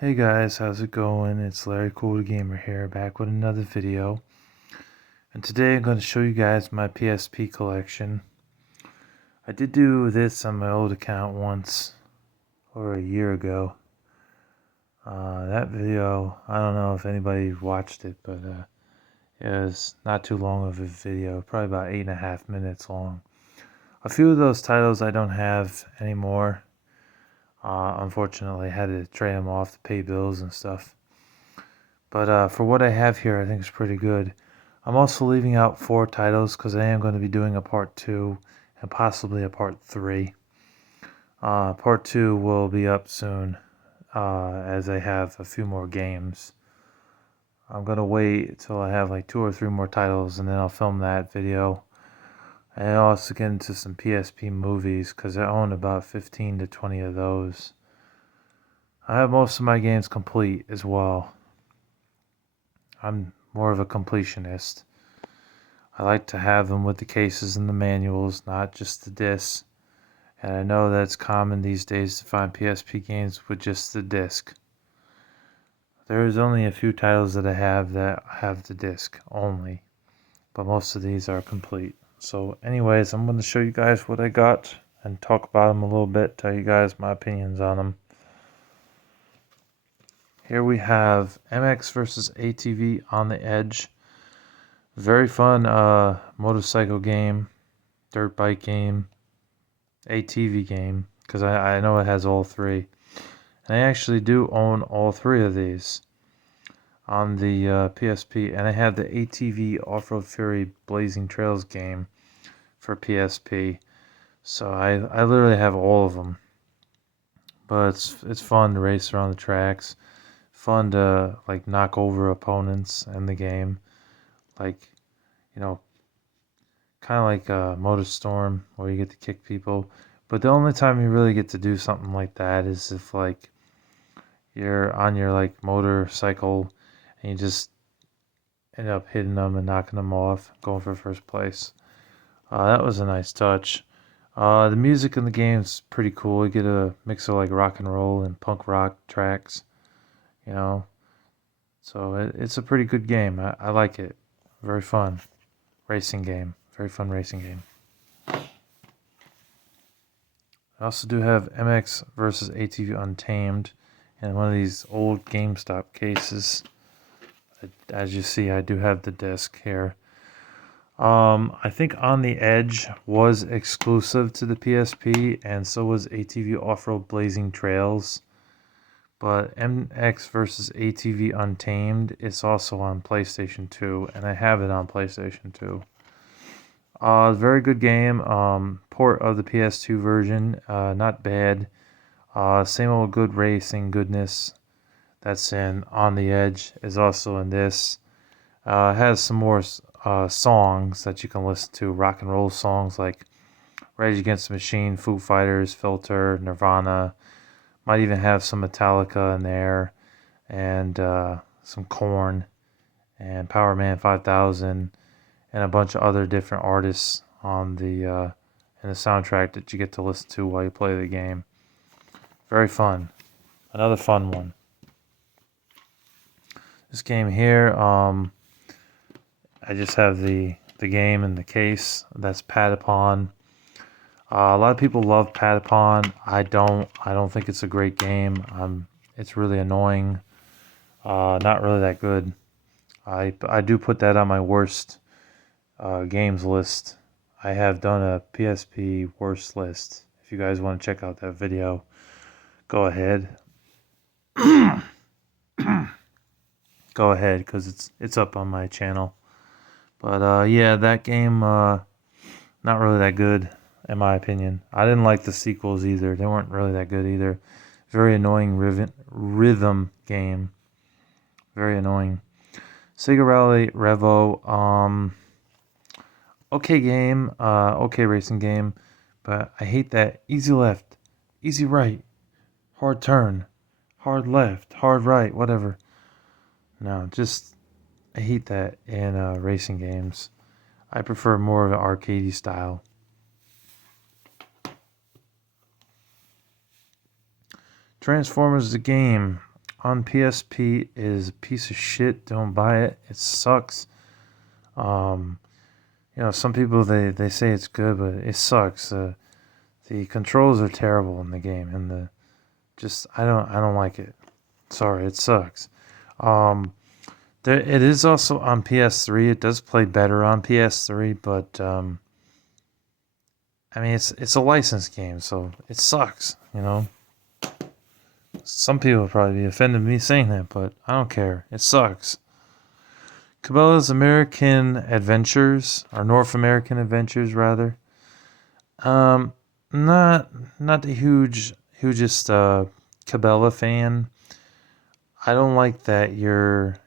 Hey guys, how's it going? It's Larry Cool the Gamer here, back with another video. And today I'm going to show you guys my PSP collection. I did do this on my old account once, or a year ago. That video, I don't know if anybody watched it, but it was not too long of a video, probably about 8.5 minutes long. A few of those titles I don't have anymore. Unfortunately, I had to trade them off to pay bills and stuff. But for what I have here, I think it's pretty good. I'm also leaving out 4 titles because I am going to be doing a part 2 and possibly a part 3. Part 2 will be up soon as I have a few more games. I'm going to wait until I have like 2 or 3 more titles and then I'll film that video. And I'll also get into some PSP movies because I own about 15 to 20 of those. I have most of my games complete as well. I'm more of a completionist. I like to have them with the cases and the manuals, not just the discs. And I know that it's common these days to find PSP games with just the disc. There's only a few titles that I have that have the disc only, but most of these are complete. So anyways, I'm going to show you guys what I got and talk about them a little bit, tell you guys my opinions on them. Here we have MX versus ATV on the Edge. Very fun motorcycle game, dirt bike game, ATV game, because I know it has all 3. And I actually do own all 3 of these on the PSP, and I have the ATV Off-Road Fury Blazing Trails game for PSP. So I literally have all of them. But it's fun to race around the tracks, fun to like knock over opponents in the game, like you know, kind of like MotorStorm where you get to kick people. But the only time you really get to do something like that is if like you're on your like motorcycle and you just end up hitting them and knocking them off, going for first place. That was a nice touch. The music in the game is pretty cool. You get a mix of like rock and roll and punk rock tracks, you know. So it's a pretty good game. I like it. Very fun racing game. Very fun racing game. I also do have MX versus ATV Untamed in one of these old GameStop cases. As you see, I do have the disc here. I think On the Edge was exclusive to the PSP, and so was ATV Off-Road Blazing Trails. But MX versus ATV Untamed is also on PlayStation 2, and I have it on PlayStation 2. Very good game. Port of the PS2 version, not bad. Same old good racing goodness that's in On the Edge is also in this. It has some more songs that you can listen to, rock and roll songs like Rage Against the Machine, Foo Fighters, Filter, Nirvana. Might even have some Metallica in there, and some Korn, and Power Man 5000, and a bunch of other different artists on the in the soundtrack that you get to listen to while you play the game. Very fun. Another fun one. This game here, I just have the game in the case. That's Patapon. A lot of people love Patapon. I don't. I don't think it's a great game. It's really annoying. Not really that good. I do put that on my worst games list. I have done a PSP worst list. If you guys want to check out that video, go ahead. Go ahead, because it's up on my channel. But yeah, that game not really that good in my opinion. I didn't like the sequels either. They weren't really that good either. Very annoying rhythm game. Very annoying. Sega Rally Revo. Okay game. Okay racing game. But I hate that easy left, easy right, hard turn, hard left, hard right, whatever. No, just I hate that in racing games. I prefer more of an arcadey style. Transformers the game. on PSP is a piece of shit. Don't buy it. It sucks. Um, some people they say it's good, but it sucks. The controls are terrible in the game, and the just I don't like it. Sorry, it sucks. Um, it is also on PS3. It does play better on PS3, but I mean it's a licensed game, so it sucks. Some people will probably be offended me saying that, but I don't care. It sucks. Cabela's American Adventures, or North American Adventures rather. Um, not not the hugest Cabela fan. I don't like that you're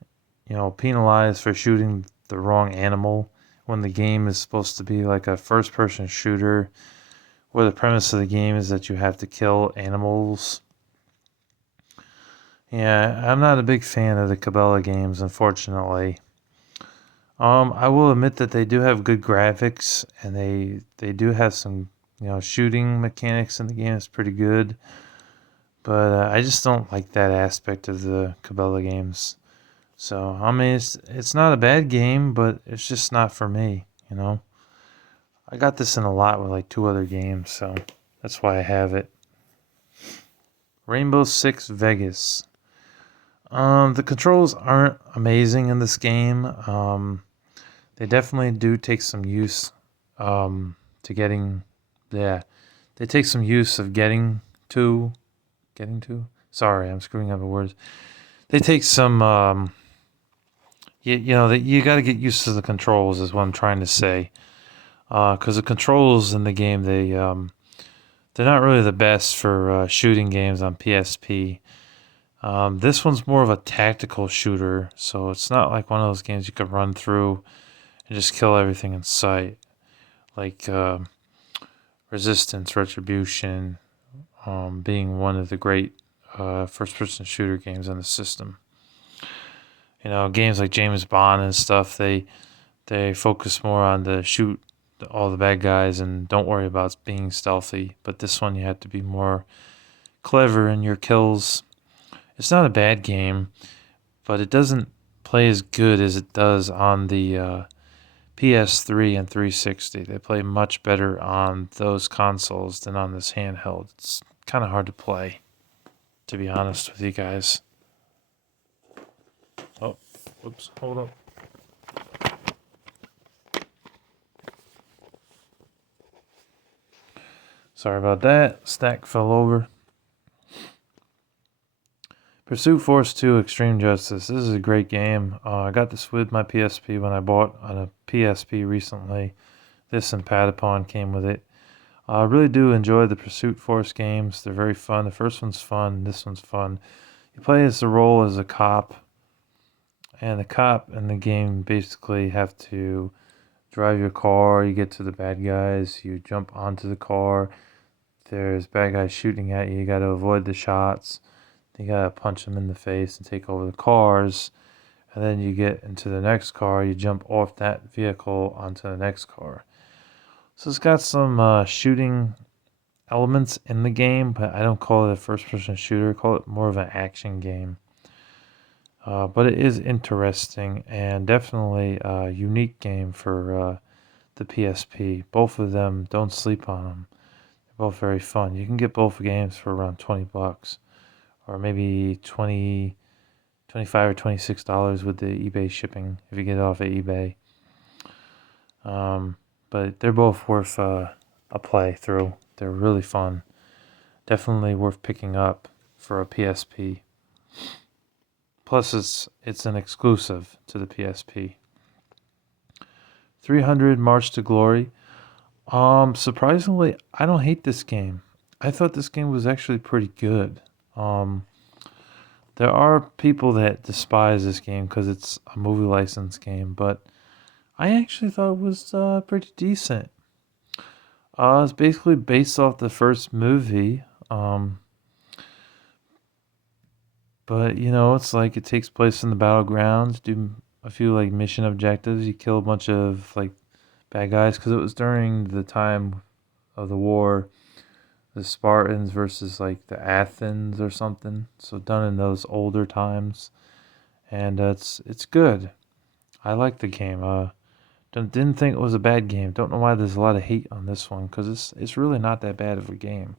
penalized for shooting the wrong animal when the game is supposed to be like a first person shooter where the premise of the game is that you have to kill animals. Yeah, I'm not a big fan of the Cabela games, unfortunately. I will admit that they do have good graphics and they do have some, shooting mechanics in the game. It's pretty good. But I just don't like that aspect of the Cabela games. So, I mean, it's not a bad game, but it's just not for me. I got this in a lot with like two other games, so that's why I have it. Rainbow Six Vegas. The controls aren't amazing in this game. They definitely do take some use to getting, yeah, they take some use of getting to. Sorry, I'm screwing up the words. They take some, you got to get used to the controls, is what I'm trying to say. Because the controls in the game, they're not really the best for shooting games on PSP. This one's more of a tactical shooter, so it's not like one of those games you could run through and just kill everything in sight, like Resistance, Retribution, being one of the great first-person shooter games on the system. Games like James Bond and stuff, they focus more on the shoot all the bad guys and don't worry about being stealthy. But this one, you have to be more clever in your kills. It's not a bad game, but it doesn't play as good as it does on the PS3 and 360. They play much better on those consoles than on this handheld. It's kind of hard to play, to be honest with you guys. Oh, whoops, hold up. Sorry about that. Stack fell over. Pursuit Force 2 Extreme Justice. This is a great game. I got this with my PSP when I bought on a PSP recently. This and Patapon came with it. I really do enjoy the Pursuit Force games. They're very fun. The first one's fun. This one's fun. You play as the role as a cop. And the cop in the game basically have to drive your car. You get to the bad guys. You jump onto the car. There's bad guys shooting at you. You got to avoid the shots. You gotta punch them in the face and take over the cars, and then you get into the next car. You jump off that vehicle onto the next car. So it's got some shooting elements in the game, but I don't call it a first-person shooter. I call it more of an action game. But it is interesting and definitely a unique game for the PSP. Both of them, don't sleep on them. They're both very fun. You can get both games for around $20. Or maybe 25 or $26 with the eBay shipping if you get it off of eBay. But they're both worth a play through. They're really fun. Definitely worth picking up for a PSP. Plus, it's an exclusive to the PSP. 300 March to Glory. Surprisingly, I don't hate this game. I thought this game was actually pretty good. There are people that despise this game because it's a movie license game, but I actually thought it was pretty decent. It's basically based off the first movie, but it's like it takes place in the battlegrounds. Do a few like mission objectives. You kill a bunch of like bad guys because it was during the time of the war. the Spartans versus like the Athens or something. So done in those older times, and it's good. I like the game. Didn't think it was a bad game. Don't know why there's a lot of hate on this one because it's really not that bad of a game.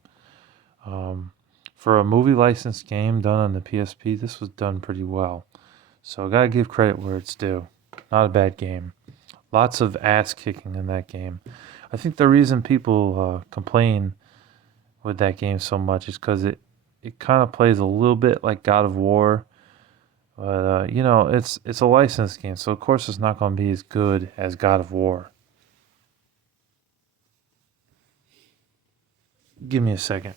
Um, for a movie licensed game done on the PSP, this was done pretty well. So I gotta give credit where it's due. Not a bad game. Lots of ass kicking in that game. I think the reason people complain with that game so much is because it kind of plays a little bit like God of War, but it's a licensed game, so of course it's not going to be as good as God of War. Give me a second.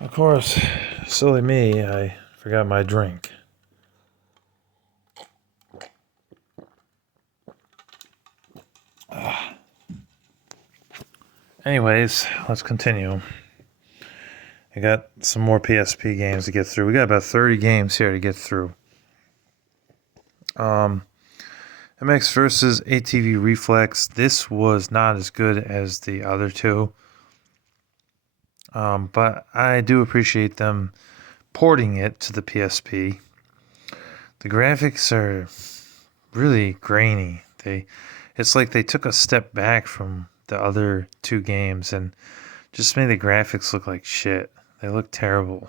Of course, silly me, I forgot my drink. Anyways, let's continue. I got some more PSP games to get through. We got about 30 games here to get through. MX versus ATV Reflex. This was not as good as the other two. But I do appreciate them porting it to the PSP. The graphics are really grainy. It's like they took a step back from the other two games and just made the graphics look like shit. They look terrible.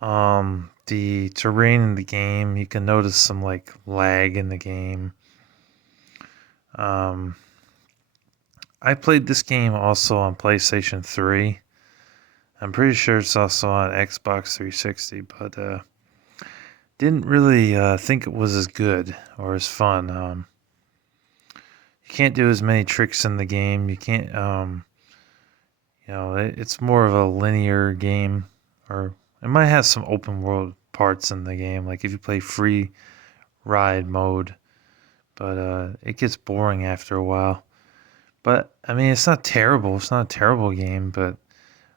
The terrain in the game, you can notice some like lag in the game. I played this game also on PlayStation 3. I'm pretty sure it's also on Xbox 360, but didn't really think it was as good or as fun. You can't do as many tricks in the game. You can't, it's more of a linear game, or it might have some open world parts in the game, like if you play free ride mode, but it gets boring after a while. But I mean, it's not terrible. It's not a terrible game, but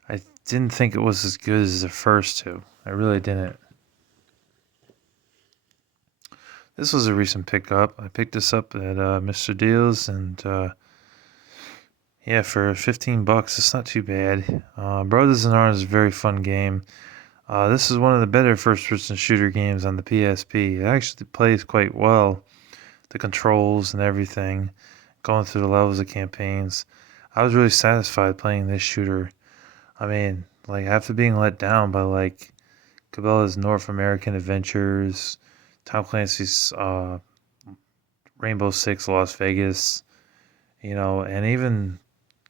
I didn't think it was as good as the first two. I really didn't. This was a recent pickup. I picked this up at Mr. Deals, and yeah, for $15, it's not too bad. Brothers in Arms is a very fun game. This is one of the better first-person shooter games on the PSP. It actually plays quite well. The controls and everything, going through the levels of campaigns. I was really satisfied playing this shooter. I mean, like after being let down by like Cabela's North American Adventures, Tom Clancy's Rainbow Six Las Vegas, and even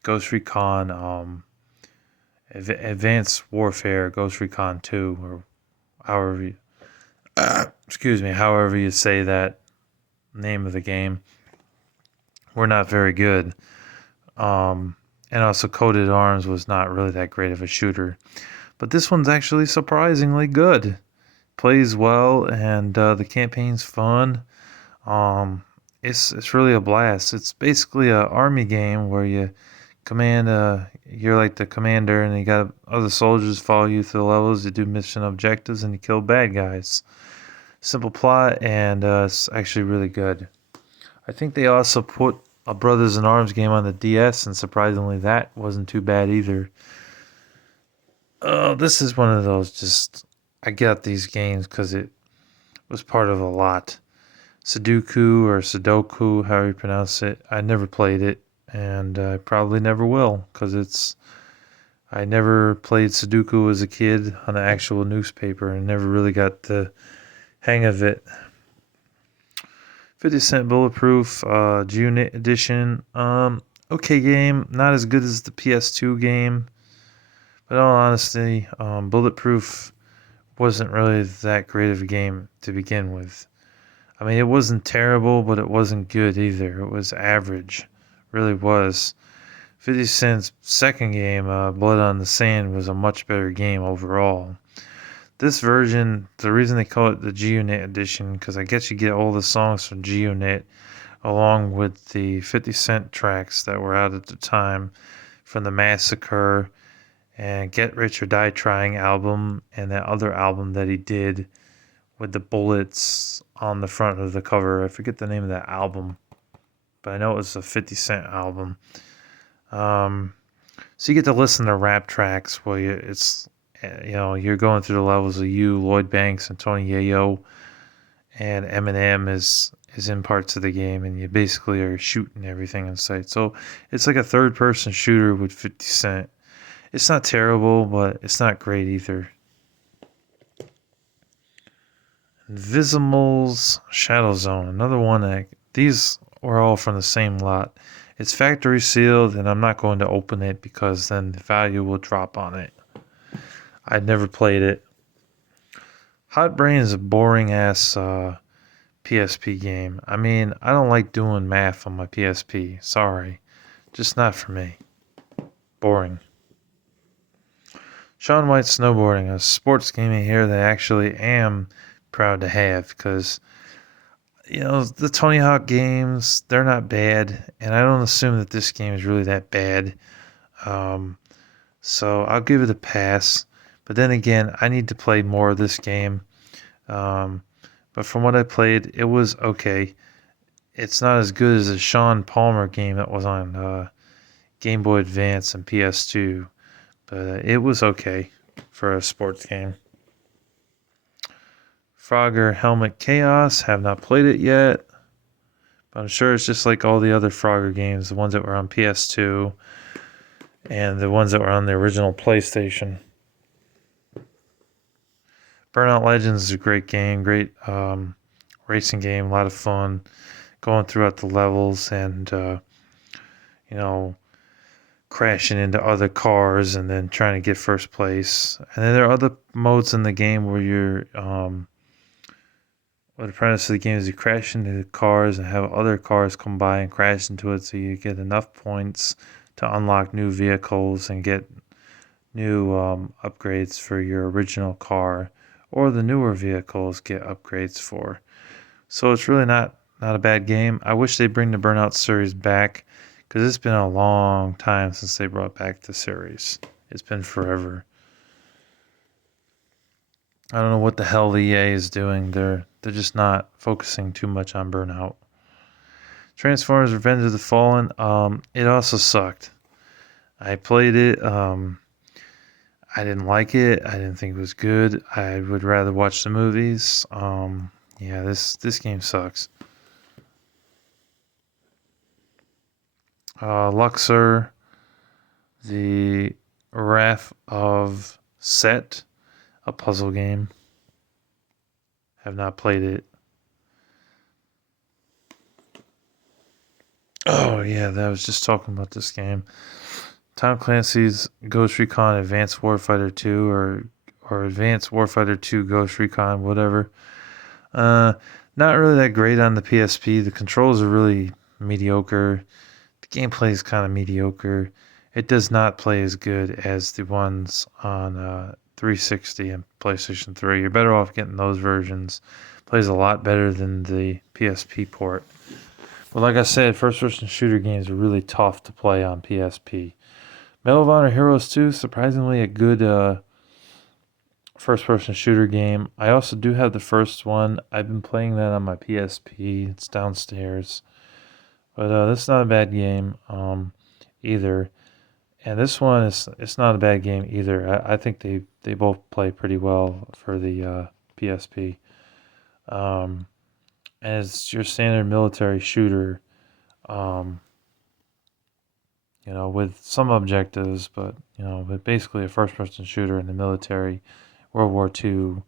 Ghost Recon, Advanced Warfare, Ghost Recon 2, or however you, however you say that name of the game, were not very good. And also Coded Arms was not really that great of a shooter. But this one's actually surprisingly good. Plays well, and the campaign's fun. It's really a blast. It's basically a army game where you command you're like the commander, and you got other soldiers follow you through the levels. You do mission objectives, and you kill bad guys. Simple plot, and it's actually really good. I think they also put a Brothers in Arms game on the DS, and surprisingly, that wasn't too bad either. This is one of those just I got these games because it was part of a lot. Sudoku, however you pronounce it. I never played it, and I probably never will because I never played Sudoku as a kid on an actual newspaper and never really got the hang of it. 50 Cent Bulletproof G-Unit Edition. Okay game. Not as good as the PS2 game. But in all honesty, Bulletproof wasn't really that great of a game to begin with. I mean, it wasn't terrible, but it wasn't good either. It was average. Really was. 50 Cent's second game, Blood on the Sand, was a much better game overall. This version, the reason they call it the G-Unit edition, because I guess you get all the songs from G-Unit along with the 50 Cent tracks that were out at the time from the Massacre and Get Rich or Die Trying album, and that other album that he did with the bullets on the front of the cover. I forget the name of that album, but I know it was a 50 Cent album. So you get to listen to rap tracks where you're going through the levels of you, Lloyd Banks, and Tony Yayo, and Eminem is in parts of the game, and you basically are shooting everything in sight. So it's like a third person shooter with 50 Cent. It's not terrible, but it's not great either. Invisimals Shadow Zone, another one that these were all from the same lot. It's factory sealed, and I'm not going to open it because then the value will drop on it. I'd never played it. Hot Brain is a boring ass PSP game. I mean, I don't like doing math on my PSP. Sorry. Just not for me. Boring. Shaun White Snowboarding, a sports game here that I actually am proud to have because, the Tony Hawk games, they're not bad, and I don't assume that this game is really that bad. So I'll give it a pass. But then again, I need to play more of this game. But from what I played, it was okay. It's not as good as the Sean Palmer game that was on Game Boy Advance and PS2, but it was okay for a sports game. Frogger Helmet Chaos, have not played it yet, but I'm sure it's just like all the other Frogger games, the ones that were on PS2 and the ones that were on the original PlayStation. Burnout Legends is a great game, great racing game, a lot of fun going throughout the levels and, crashing into other cars and then trying to get first place. And then there are other modes in the game where you're, the premise of the game is you crash into the cars and have other cars come by and crash into it so you get enough points to unlock new vehicles and get new upgrades for your original car, or the newer vehicles get upgrades for. So it's really not a bad game. I wish they'd bring the Burnout series back because it's been a long time since they brought back the series. It's been forever. I don't know what the hell the EA is doing. They're just not focusing too much on Burnout. Transformers: Revenge of the Fallen. It also sucked. I played it. I didn't like it. I didn't think it was good. I would rather watch the movies. This game sucks. Luxor, the Wrath of Set, a puzzle game. Have not played it. Oh yeah, I was just talking about this game. Tom Clancy's Ghost Recon Advanced Warfighter 2 or Advanced Warfighter 2 Ghost Recon, whatever. Not really that great on the PSP. The controls are really mediocre. The gameplay is kind of mediocre. It does not play as good as the ones on 360 and PlayStation 3. You're better off getting those versions. Plays a lot better than the PSP port. But like I said, first-person shooter games are really tough to play on PSP. Medal of Honor Heroes 2, surprisingly a good first-person shooter game. I also do have the first one. I've been playing that on my PSP. It's downstairs. But this is not a bad game either. And this one it's not a bad game either. I think they both play pretty well for the PSP. And it's your standard military shooter. With some objectives, but basically a first-person shooter in the military, World War II,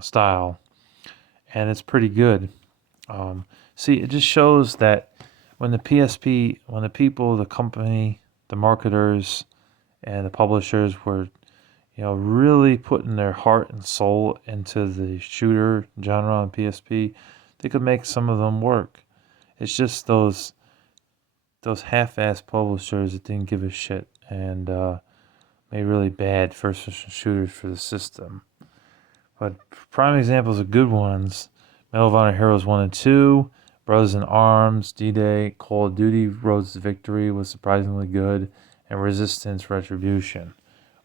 style, and it's pretty good. See, it just shows that when the PSP, when the people, the company, the marketers, and the publishers were, really putting their heart and soul into the shooter genre on PSP, they could make some of them work. It's just those half-ass publishers that didn't give a shit and made really bad first-person shooters for the system. But prime examples of good ones: Medal of Honor Heroes 1 and 2, Brothers in Arms, D-Day, Call of Duty Roads to Victory was surprisingly good, and Resistance Retribution.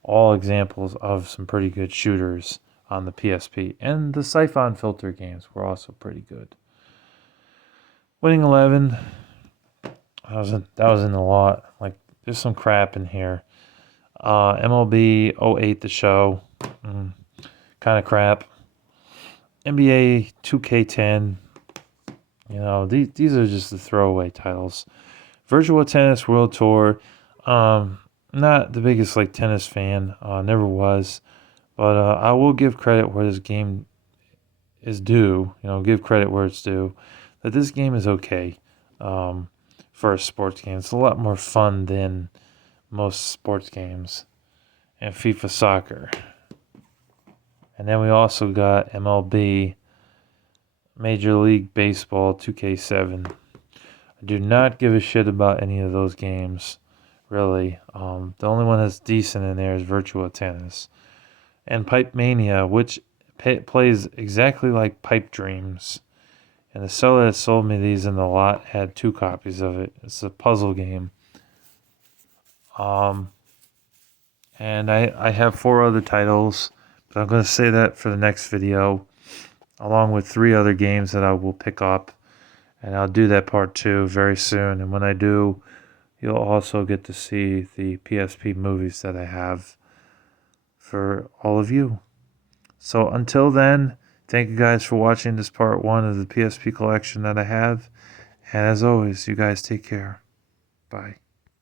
All examples of some pretty good shooters on the PSP. And the Siphon Filter games were also pretty good. Winning 11, that was in a lot. Like, there's some crap in here. MLB 08 The Show, kind of crap. NBA 2K10, these are just the throwaway titles. Virtua Tennis World Tour, not the biggest tennis fan, never was, but I will give credit where this game is due. Give credit where it's due. That this game is okay for a sports game. It's a lot more fun than most sports games, and FIFA Soccer. And then we also got MLB Major League Baseball 2K7. I do not give a shit about any of those games, really. The only one that's decent in there is Virtua Tennis. And Pipe Mania, which plays exactly like Pipe Dreams. And the seller that sold me these in the lot had 2 copies of it. It's a puzzle game. And I have 4 other titles, but I'm going to say that for the next video, along with 3 other games that I will pick up. And I'll do that part 2 very soon. And when I do, you'll also get to see the PSP movies that I have for all of you. So until then, thank you guys for watching this part 1 of the PSP collection that I have. And as always, you guys take care. Bye.